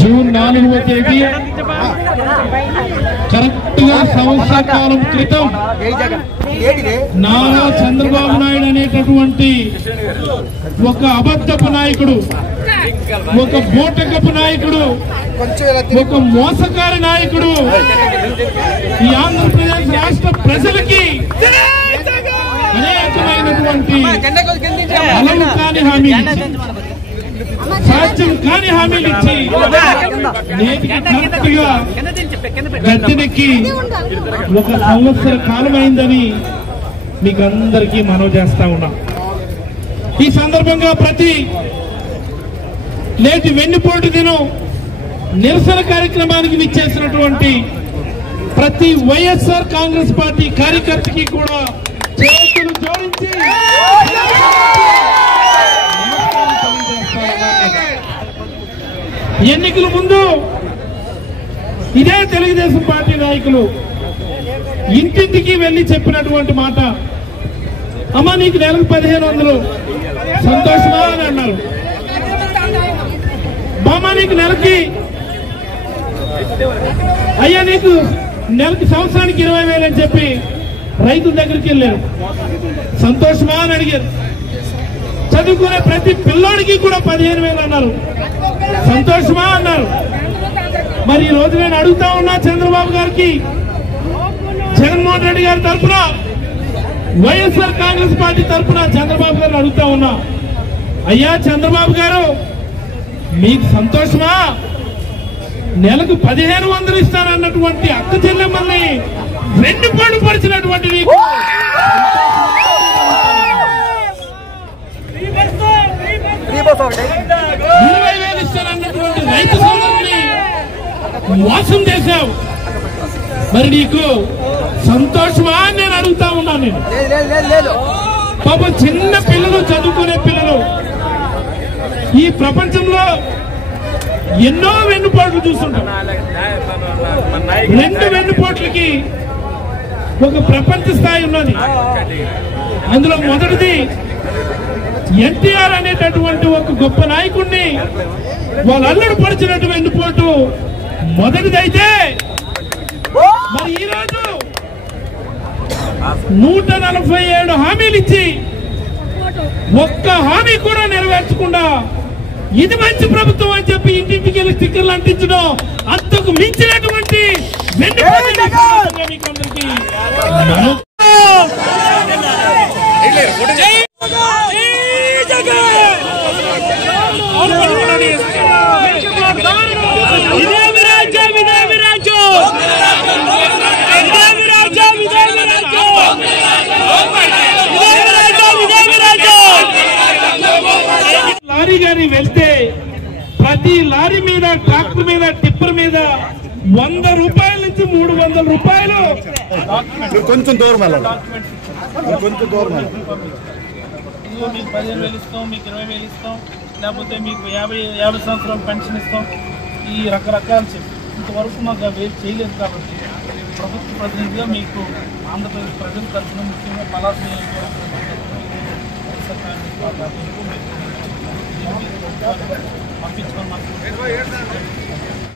June 4వ తేదీ కరెక్ట్గా సంవత్సర కాలం క్రితం నారా చంద్రబాబు నాయుడు అనేటటువంటి ఒక అబద్ధపు నాయకుడు, ఒక బోటకపు నాయకుడు, ఒక మోసకారి నాయకుడు ఈ ఆంధ్రప్రదేశ్ రాష్ట్ర ప్రజలకి అనేకమైనటువంటి అలలు కాని హామీలు, సాధ్యం కాని హామీలు ఇచ్చి నేటికి కరెక్ట్గా గద్దెనెక్కి ఒక సంవత్సర కాలమైందని మీకు అందరికీ మనవి చేస్తా ఉన్నాం. ఈ సందర్భంగా ప్రతి నేటి వెన్నుపోటు దినం నిరసన కార్యక్రమానికి విచ్చేసినటువంటి ప్రతి వైఎస్ఆర్ కాంగ్రెస్ పార్టీ కార్యకర్తకి కూడా చేతులు జోడించి ఎన్నికల ముందు ఇదే తెలుగుదేశం పార్టీ నాయకులు ఇంటింటికి వెళ్లి చెప్పినటువంటి మాట, అమ్మ నీకు నెలకు 1500 సంతోషమా అని అన్నారు. బామ్మ నీకు నెలకి, అయ్యా నీకు నెలకి సంవత్సరానికి 20,000 అని చెప్పి రైతుల దగ్గరికి వెళ్ళారు. సంతోషమా అని అడిగారు. చదువుకునే ప్రతి పిల్లోడికి కూడా 15,000 అన్నారు. సంతోషమా అన్నారు. మరి ఈ రోజు నేను అడుగుతా ఉన్నా చంద్రబాబు గారికి, జగన్మోహన్ రెడ్డి గారి తరఫున, వైఎస్ఆర్ కాంగ్రెస్ పార్టీ తరఫున చంద్రబాబు గారిని అడుగుతా ఉన్నా, అయ్యా చంద్రబాబు గారు మీకు సంతోషమా? నెలకు 1500 ఇస్తానన్నటువంటి అక్క చెల్లెమ్మల్ని వెన్నుపోటు పరిచినటువంటి మీకు 20,000 ఇస్తానన్నటువంటి రైతు సోదరుల్ని మోసం చేశావు. మరి నీకు సంతోషమా అని నేను అడుగుతా ఉన్నాను. నేను పాపం చిన్న పిల్లలు, చదువుకునే పిల్లలు ఈ ప్రపంచంలో ఎన్నో వెన్నుపోట్లు చూస్తుంటాం. 2 వెన్నుపోట్లకి ఒక ప్రపంచ స్థాయి ఉన్నది. అందులో మొదటిది ఎన్టీఆర్ అనేటటువంటి ఒక గొప్ప నాయకుడిని వాళ్ళ అల్లుడు పరిచినటువంటి వెన్నుపోటు మొదటిదైతే, మరి ఈరోజు 147 హామీలు ఇచ్చి ఒక్క హామీ కూడా నెరవేర్చకుండా ఇది మంచి ప్రభుత్వం అని చెప్పి ఇంటింటికి వెళ్ళి స్టిక్కర్లు అంటించడం అంతకు మించినటువంటి లారీ గాని వెళ్తే ప్రతి లారీ మీద, ట్రాక్టర్ మీద, టిప్పర్ మీద 100 రూపాయల నుంచి 300 రూపాయలు. కొంచెం దూరం కొంచెం దూరం. మీకు 15,000 ఇస్తాం, మీకు 20,000 ఇస్తాం, లేకపోతే మీకు 50 సంవత్సరాల పెన్షన్ ఇస్తాం, ఈ రకరకాలు చెప్పి ఇంతవరకు మాకు అవి చేయలేదు. కాబట్టి ప్రభుత్వ ప్రతినిధిగా మీకు ఆంధ్రప్రదేశ్ ప్రజల తరఫున, ముఖ్యంగా పలాస పంపించుకొని